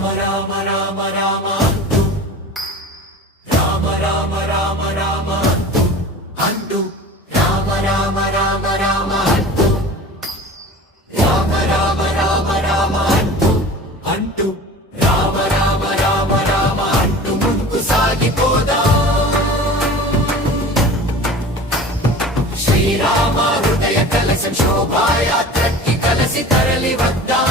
రామ రామ రామ రామ అంటూ రామ రామ రామ రామ అంటూ అంటూ రామ రామ రామ రామ అంటూ రామ రామ రామ రామ అంటూ అంటూ రామ రామ రామ రామ అంటూ ముందుకు సాగిపోదా శ్రీరామ హృదయ కలశం శోభాయాత్రకి కలసి తరలి వద్దా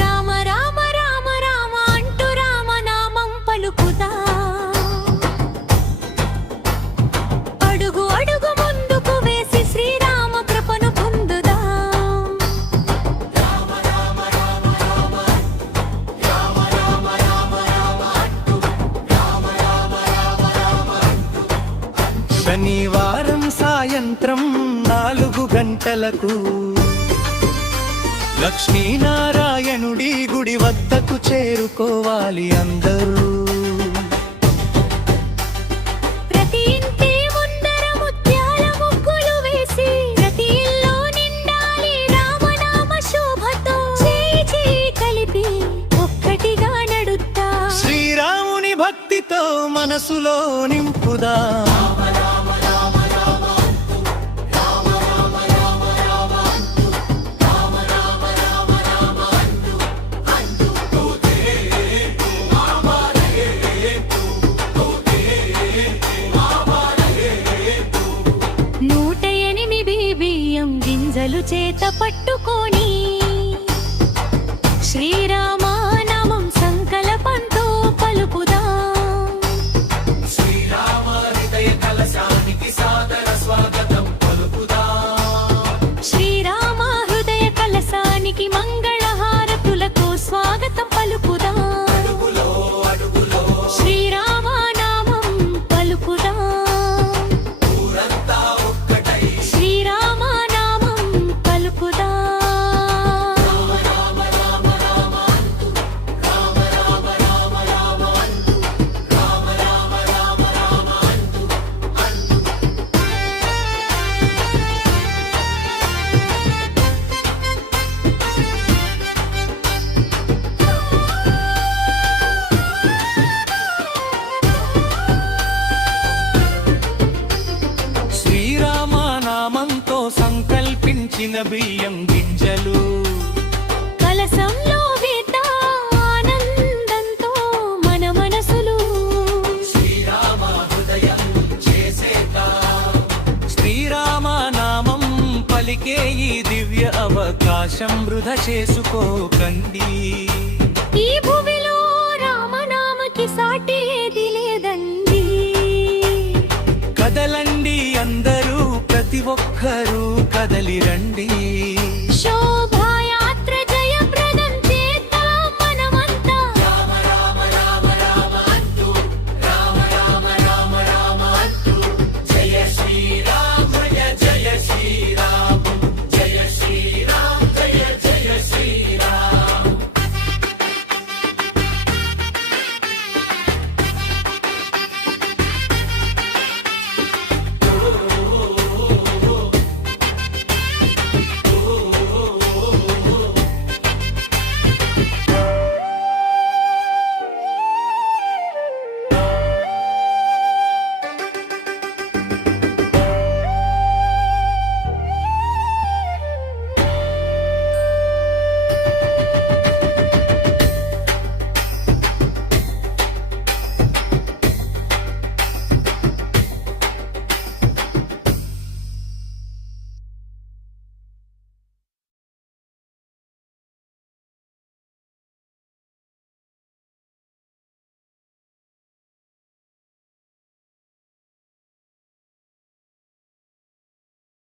రామ రామ రామ రామ అంటూ రామనామం పలుకుదా అడుగు అడుగు ముందుకు వేసి శ్రీరామ కృపను పొందుదా రామ రామ రామ రామ రామ రామ రామ రామ అంటూ రామ రామ రామ రామ అంటూ శనివారం సాయంత్రం 4 గంటలకు లక్ష్మీనారాయణుడి గుడి వద్దకు చేరుకోవాలి అందరూ. ప్రతి ఇంటి ముందర ముత్యాల ముగ్గులు వేసి ప్రతి ఇల్లు నిండాలి రామనామ శోభతో చేయి చేయి కలిపి ఒక్కటిగా నడుద్దా శ్రీరాముని భక్తితో మనసులో నింపుదా. గింజలు చేత పట్టుకొని శ్రీరామనామం సంకల్పంతో పలుకుదా శ్రీరామ హృదయ కలశానికి సాదర స్వాగతం పలుకుదా శ్రీరామ హృదయ కలశానికి మంగళహారతులతో స్వాగతం పలుకుదా అడుగులో అడుగులో శ్రీరామనామం పలుకుదా ఊరంతా ఒక్కటై శ్రీరామనామం పలుకుదా రామ రామ రామ రామ అంటూ రామ రామ రామ రామ అంటూ రామ రామ రామ రామ అంటూ అంటూ శ్రీరామనామంతో సంకల్పించిన బియ్యం గింజలు కలశంలో వేద్దా ఆనందంతో మన మనసులు శ్రీరామ హృదయం చేసేదా శ్రీరామనామం పలికే ఈ దివ్య అవకాశం వృధ చేసుకోకండి. ఈ భూమిలో రామనామకి సాటి ఏది లేదండి. కదలండి అందరూ ప్రతి ఒక్కరూ కదలి రండి.